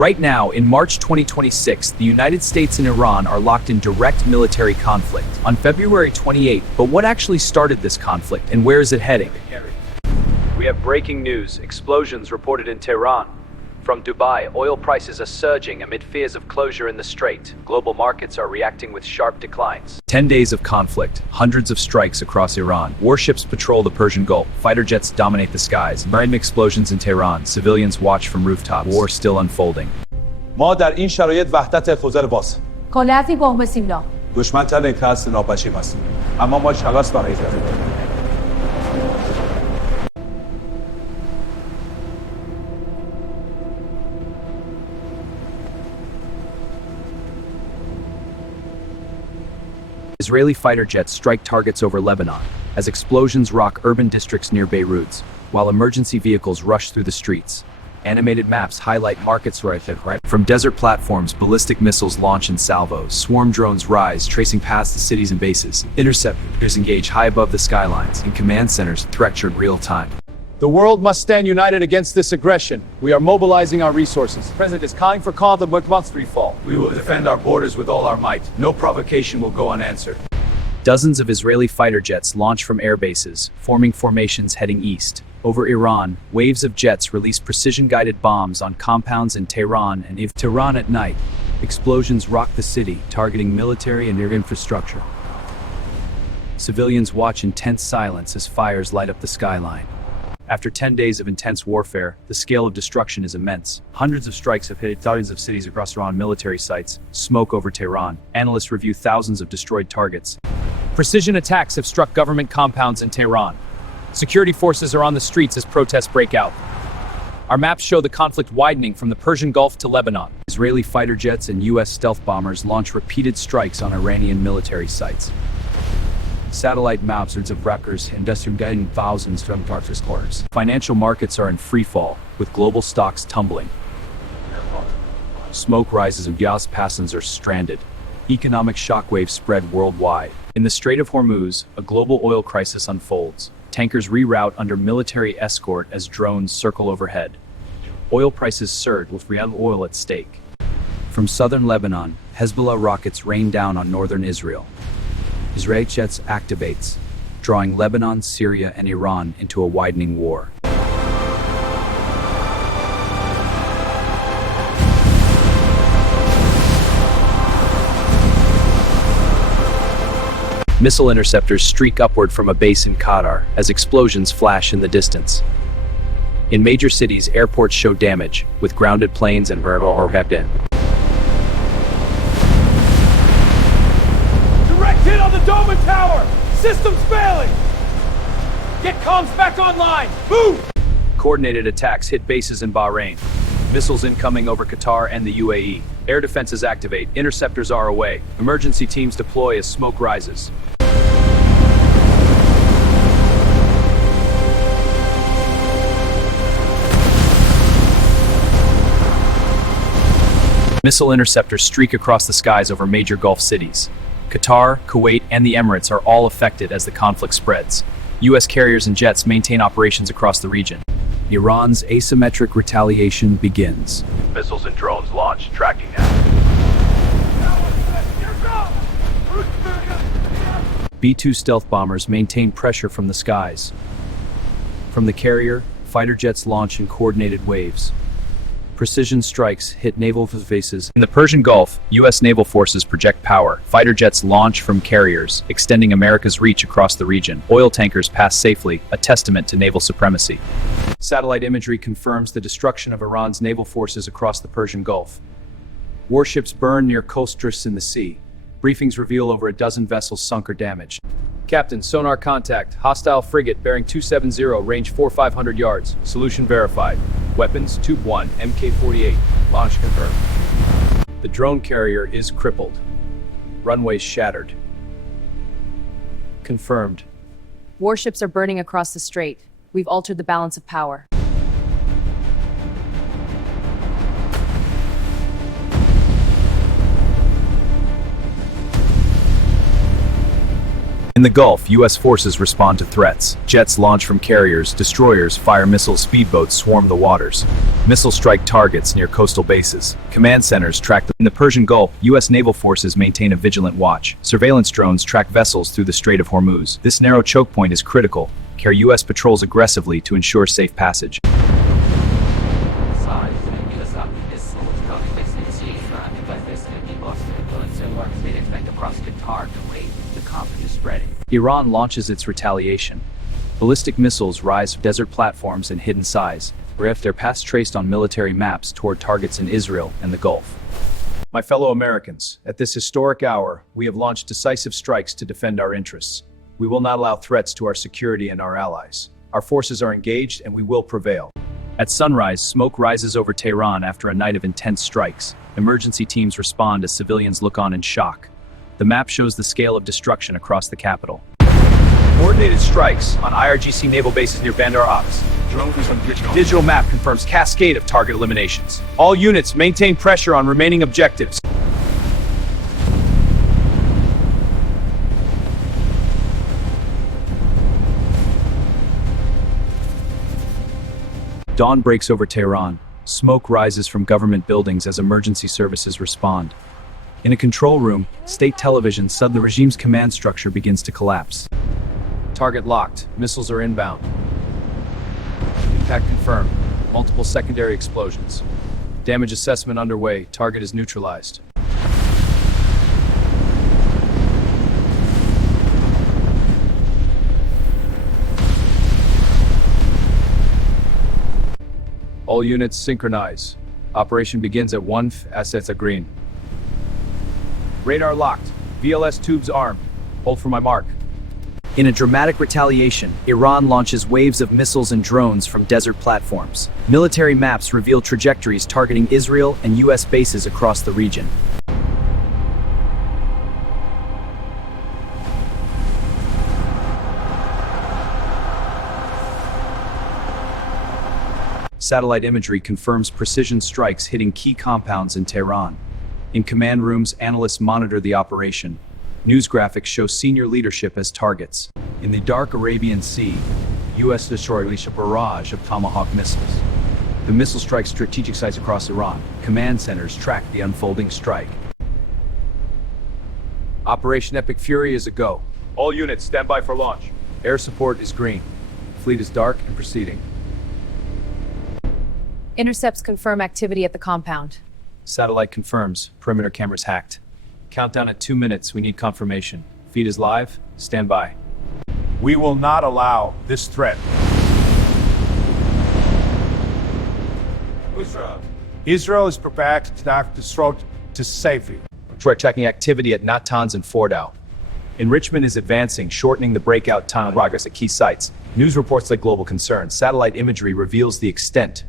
Right now, in March 2026, the United States and Iran are locked in direct military conflict on February 28. But what actually started this conflict and where is it heading? We have breaking news. Explosions reported in Tehran. From Dubai, oil prices are surging amid fears of closure in the strait. Global markets are reacting with sharp declines. 10 days of conflict, hundreds of strikes across Iran. Warships patrol the Persian Gulf. Fighter jets dominate the skies. Random explosions in Tehran. Civilians watch from rooftops. War still unfolding. ما در این شرایط وحدت خزر باز. کلاتی قوم سیملا. دشمن تن کاست ناپشیم است. اما ما شغاس برای Israeli fighter jets strike targets over Lebanon as explosions rock urban districts near Beirut, while emergency vehicles rush through the streets. Animated maps highlight markets right from desert platforms, ballistic missiles launch in salvos, swarm drones rise, tracing paths to cities and bases. Interceptors engage high above the skylines, and command centers threat in real time. The world must stand united against this aggression. We are mobilizing our resources. The President is calling for calm, but must free fall. We will defend our borders with all our might. No provocation will go unanswered. Dozens of Israeli fighter jets launch from air bases, forming formations heading east. Over Iran, waves of jets release precision-guided bombs on compounds in Tehran and Tehran at night. Explosions rock the city, targeting military and air infrastructure. Civilians watch in tense silence as fires light up the skyline. After 10 days of intense warfare, the scale of destruction is immense. Hundreds of strikes have hit dozens of cities across Iran military sites, smoke over Tehran. Analysts review thousands of destroyed targets. Precision attacks have struck government compounds in Tehran. Security forces are on the streets as protests break out. Our maps show the conflict widening from the Persian Gulf to Lebanon. Israeli fighter jets and U.S. stealth bombers launch repeated strikes on Iranian military sites. Satellite maps of wreckers and guiding thousands from darkest corners. Financial markets are in free fall, with global stocks tumbling. Smoke rises and gas passengers are stranded. Economic shockwaves spread worldwide. In the Strait of Hormuz, a global oil crisis unfolds. Tankers reroute under military escort as drones circle overhead. Oil prices surge with real oil at stake. From southern Lebanon, Hezbollah rockets rain down on northern Israel. Israeli jets activates, drawing Lebanon, Syria, and Iran into a widening war. Missile interceptors streak upward from a base in Qatar as explosions flash in the distance. In major cities, airports show damage, with grounded planes and verbal overhead. Hit on the dome and tower! Systems failing! Get comms back online! Move! Coordinated attacks hit bases in Bahrain. Missiles incoming over Qatar and the UAE. Air defenses activate. Interceptors are away. Emergency teams deploy as smoke rises. Missile interceptors streak across the skies over major Gulf cities. Qatar, Kuwait, and the Emirates are all affected as the conflict spreads. U.S. carriers and jets maintain operations across the region. Iran's asymmetric retaliation begins. Missiles and drones launch, tracking now. B-2 stealth bombers maintain pressure from the skies. From the carrier, fighter jets launch in coordinated waves. Precision strikes hit naval bases. In the Persian Gulf, U.S. naval forces project power. Fighter jets launch from carriers, extending America's reach across the region. Oil tankers pass safely, a testament to naval supremacy. Satellite imagery confirms the destruction of Iran's naval forces across the Persian Gulf. Warships burn near coasters in the sea. Briefings reveal over a dozen vessels sunk or damaged. Captain, sonar contact. Hostile frigate bearing 270, range 4,500 yards. Solution verified. Weapons, Tube 1, Mk-48. Launch confirmed. The drone carrier is crippled. Runways shattered. Confirmed. Warships are burning across the strait. We've altered the balance of power. In the Gulf, U.S. forces respond to threats. Jets launch from carriers, destroyers fire missiles, speedboats swarm the waters. Missiles strike targets near coastal bases. Command centers track them. In the Persian Gulf, U.S. naval forces maintain a vigilant watch. Surveillance drones track vessels through the Strait of Hormuz. This narrow choke point is critical. Carry U.S. patrols aggressively to ensure safe passage. Iran launches its retaliation. Ballistic missiles rise from desert platforms and hidden size, with their paths traced on military maps toward targets in Israel and the Gulf. My fellow Americans, at this historic hour, we have launched decisive strikes to defend our interests. We will not allow threats to our security and our allies. Our forces are engaged and we will prevail. At sunrise, smoke rises over Tehran after a night of intense strikes. Emergency teams respond as civilians look on in shock. The map shows the scale of destruction across the capital. Coordinated strikes on IRGC naval bases near Bandar Abbas. Digital map confirms cascade of target eliminations. All units maintain pressure on remaining objectives. Dawn breaks over Tehran. Smoke rises from government buildings as emergency services respond. In a control room, state television said the regime's command structure begins to collapse. Target locked. Missiles are inbound. Impact confirmed. Multiple secondary explosions. Damage assessment underway. Target is neutralized. All units synchronize. Operation begins at 1. Assets are green. Radar locked. VLS tubes armed. Hold for my mark. In a dramatic retaliation, Iran launches waves of missiles and drones from desert platforms. Military maps reveal trajectories targeting Israel and U.S. bases across the region. Satellite imagery confirms precision strikes hitting key compounds in Tehran. In command rooms, analysts monitor the operation. News graphics show senior leadership as targets. In the dark Arabian Sea, U.S. destroyers unleash a barrage of Tomahawk missiles. The missile strikes strategic sites across Iran. Command centers track the unfolding strike. Operation Epic Fury is a go. All units stand by for launch. Air support is green. Fleet is dark and proceeding. Intercepts confirm activity at the compound. Satellite confirms. Perimeter cameras hacked. Countdown at 2 minutes. We need confirmation. Feed is live. Stand by. We will not allow this threat. Israel is prepared to knock this road to safety. We're checking activity at Natanz and Fordow. Enrichment is advancing, shortening the breakout time progress at key sites. News reports like global concern. Satellite imagery reveals the extent